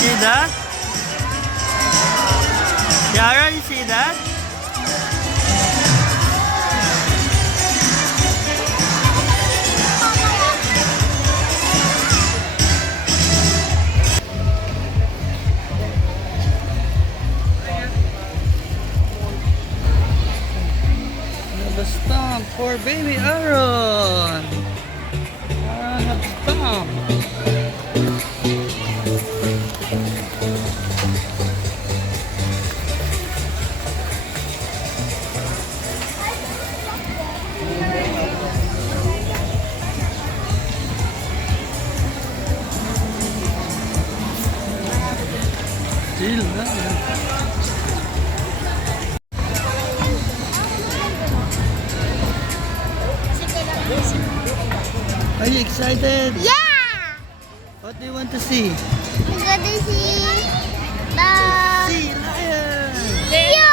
See that? Yara, you see that? The stomp for baby Aaron. Aaron have stomp. Are you excited? Yeah! What do you want to see? I'm gonna see the Sea lion! Yo!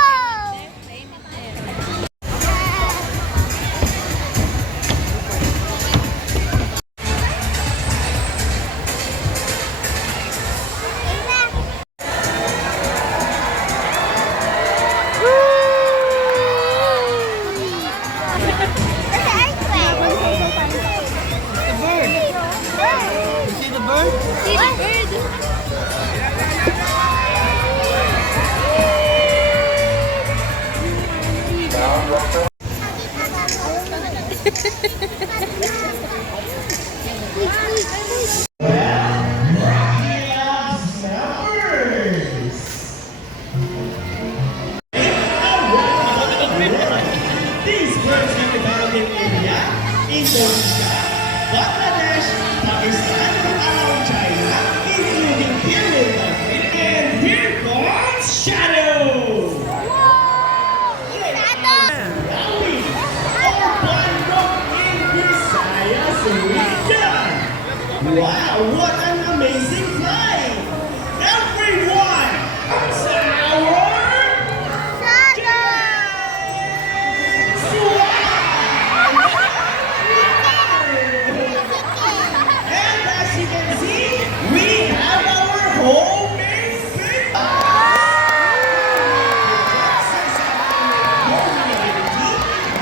You see the bird? See the bird? These birds can be found in India, Indonesia, Bangladesh, Pakistan, around China, including here in Madrid. And here comes Shadow! Wowie! All bandok in Visayas region! Wow, what an amazing flight! Everyone! It's our And as you can see, we have our homemade pizza!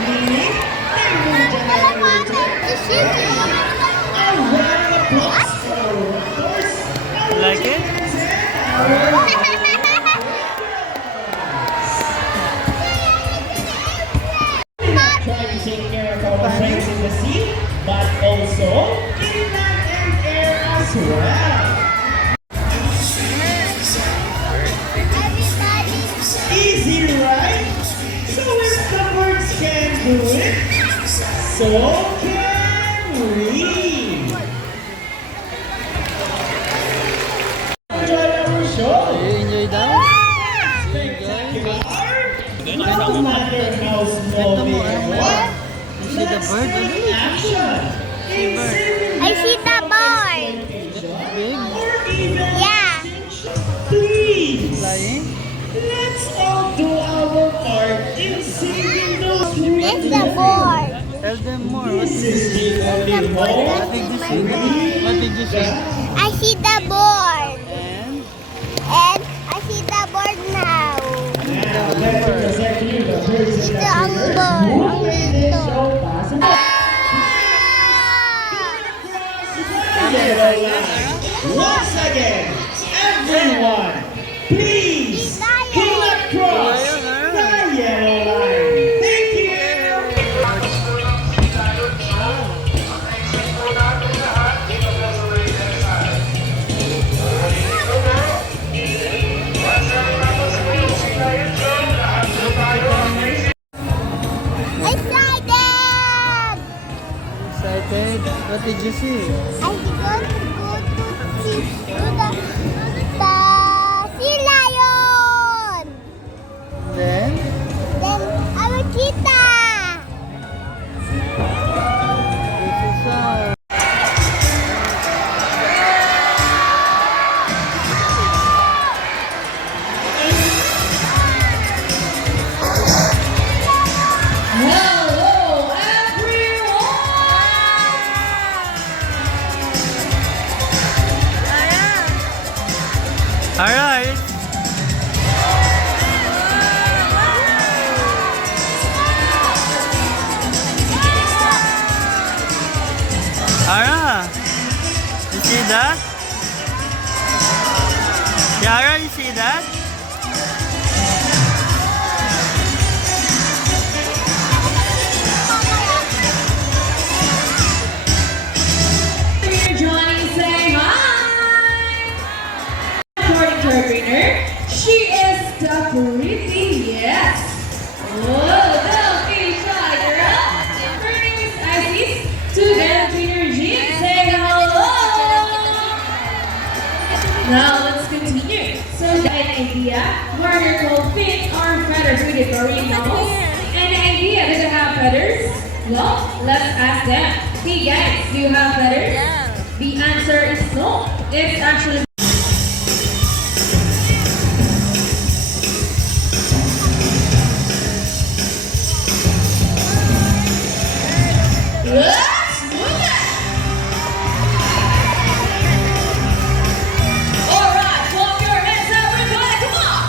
Meaning, they will generate a round of applause for of course, our Like it? chickens try to take care of our friends in the sea, but also in land and air as well. Easy, right? So if the birds can do it, so can we. Enjoy our show. You enjoy that? Spectacular. No matter how small they are. You see the bird? Action. In saving I see the bird. Big? or even Yeah. please. Flying? Let's all do our part in saving those who It's the bird. Tell them more. What This did is the only home what did you see? What did you see? I see the bird. And? And I see the bird now. Now, let's present you the birds and the ang feathers bird. who Ang made this lindo. show possible. Yellow line. Once again, everyone, please pull across the yellow line. Thank you. Excited! Excited? What did you see? I'm going to go to the sea lion. Then? Then I will cheetah. This is Hello, everyone. See that? Yara, you see that? Johnny, say hi! According to her trainer, she is the prettiest. Whoa, don't be shy, girl. Her name is Isis. To the trainer, Jean, say hello. Now let's continue. So, an idea where your cold feet or feathers with the furry nose? Any idea? Do they have feathers? Well, let's ask them. Hey guys, do you have feathers? The answer is no. It's actually let's move it! Alright, clap your hands everybody, come on!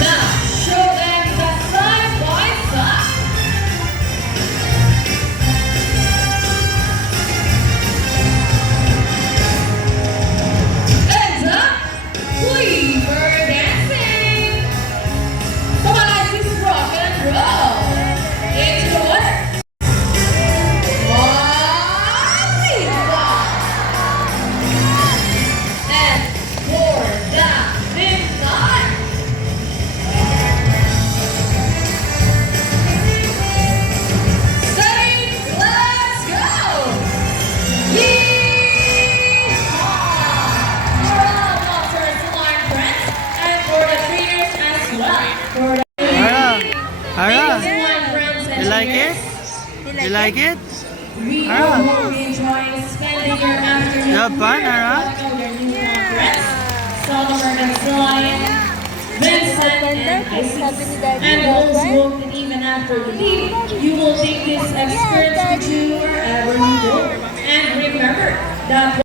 Now, show them the side by side. Hands up, we were dancing. Come on, guys, this is rock and roll. Into the water. MANILA. And 4 down this side. Steady, let's go. Yeehaw. For all boxers, line friends, and for the trainers as well. For the Ara, line friends and you like it? trainers, You like it? we Ara. all hope you enjoy spending your afternoon You have fun, here Ara? with your new friends, Solomon and Slime, Vincent and Isis, and those who and even after you leave, you will take this experience with you wherever you go. And remember that